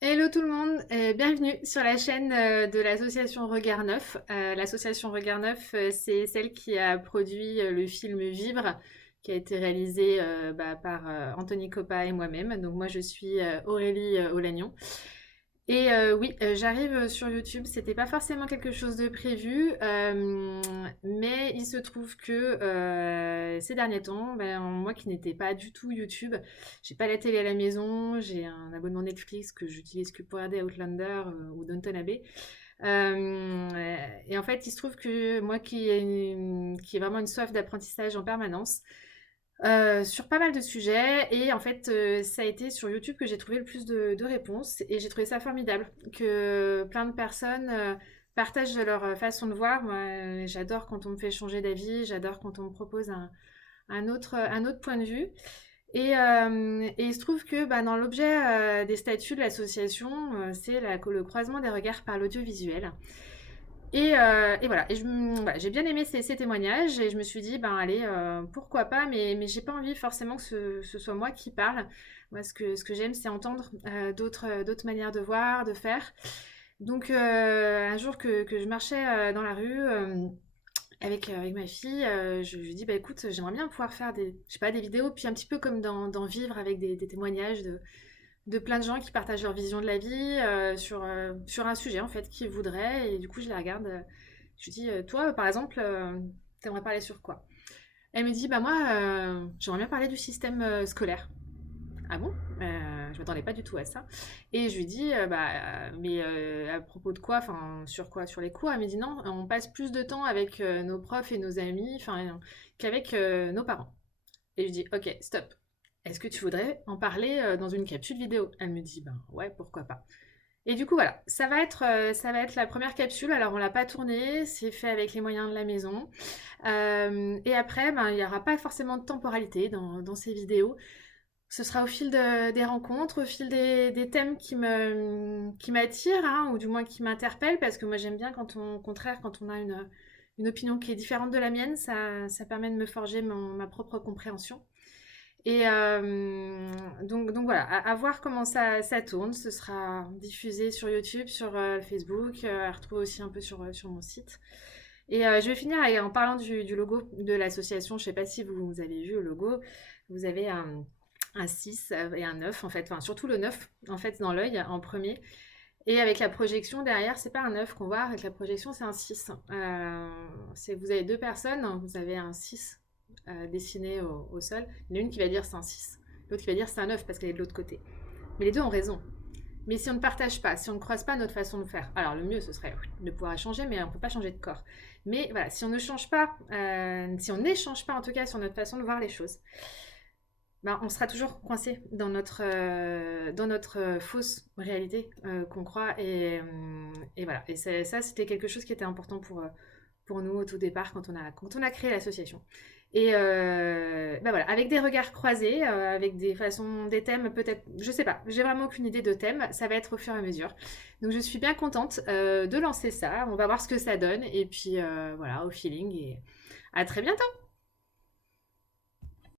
Hello tout le monde, bienvenue sur la chaîne de l'association Regard Neuf. L'association Regard Neuf, c'est celle qui a produit le film Vivre, qui a été réalisé par Anthony Coppa et moi-même. Donc moi je suis Aurélie Olagnon. Et oui, j'arrive sur YouTube. C'était pas forcément quelque chose de prévu, mais il se trouve que ces derniers temps, moi qui n'étais pas du tout YouTube, j'ai pas la télé à la maison, j'ai un abonnement Netflix que j'utilise que pour regarder Outlander ou Downton Abbey. Et en fait, il se trouve que moi qui ai vraiment une soif d'apprentissage en permanence, sur pas mal de sujets et en fait ça a été sur YouTube que j'ai trouvé le plus de réponses et j'ai trouvé ça formidable que plein de personnes partagent leur façon de voir. Moi j'adore quand on me fait changer d'avis, j'adore quand on me propose un autre point de vue et il se trouve que dans l'objet des statuts de l'association, c'est le croisement des regards par l'audiovisuel. Et voilà, voilà, j'ai bien aimé ces témoignages et je me suis dit, ben allez, pourquoi pas, mais j'ai pas envie forcément que ce soit moi qui parle. Moi, ce que j'aime, c'est entendre d'autres manières de voir, de faire. Donc, un jour que je marchais dans la rue avec ma fille, je lui dis, bah écoute, j'aimerais bien pouvoir faire je sais pas, des vidéos, puis un petit peu comme dans Vivre avec des témoignages de plein de gens qui partagent leur vision de la vie sur un sujet en fait qu'ils voudraient. Et du coup, je la regarde. Je lui dis, toi, par exemple, t'aimerais parler sur quoi? Elle me dit, bah moi, j'aimerais bien parler du système scolaire. Ah bon? Je m'attendais pas du tout à ça. Et je lui dis, mais à propos de quoi? Enfin, sur quoi? Sur les cours? Elle me dit, non, on passe plus de temps avec nos profs et nos amis, enfin, qu'avec nos parents. Et je lui dis, ok, stop. Est-ce que tu voudrais en parler dans une capsule vidéo? Elle me dit, ben ouais, pourquoi pas. Et du coup, voilà, ça va être la première capsule. Alors, on l'a pas tournée, c'est fait avec les moyens de la maison. Et après, il n'y aura pas forcément de temporalité dans ces vidéos. Ce sera au fil des rencontres, au fil des thèmes qui m'attirent, hein, ou du moins qui m'interpellent, parce que moi j'aime bien au contraire, quand on a une opinion qui est différente de la mienne, ça permet de me forger ma propre compréhension. Et donc voilà, à voir comment ça tourne. Ce sera diffusé sur YouTube, sur Facebook, à retrouver aussi un peu sur mon site. Et je vais finir en parlant du logo de l'association. Je ne sais pas si vous avez vu le logo. Vous avez un 6 et un 9 en fait, enfin surtout le 9 en fait dans l'œil en premier. Et avec la projection derrière, c'est pas un 9 qu'on voit, avec la projection c'est un 6. Vous avez deux personnes, vous avez un 6 dessiné au sol. Il y en a une qui va dire c'est un 6, l'autre qui va dire c'est un 9 parce qu'elle est de l'autre côté. Mais les deux ont raison. Mais si on ne partage pas, si on ne croise pas notre façon de faire, alors le mieux ce serait de pouvoir échanger, mais on ne peut pas changer de corps. Mais voilà, si on ne change pas, si on n'échange pas en tout cas sur notre façon de voir les choses, on sera toujours coincé dans notre fausse réalité qu'on croit. Et voilà. Et ça, c'était quelque chose qui était important pour nous au tout départ quand on a créé l'association. Et voilà, avec des regards croisés, avec des façons, des thèmes peut-être, je sais pas, j'ai vraiment aucune idée de thème, ça va être au fur et à mesure. Donc je suis bien contente de lancer ça, on va voir ce que ça donne, et puis voilà, au feeling, et à très bientôt.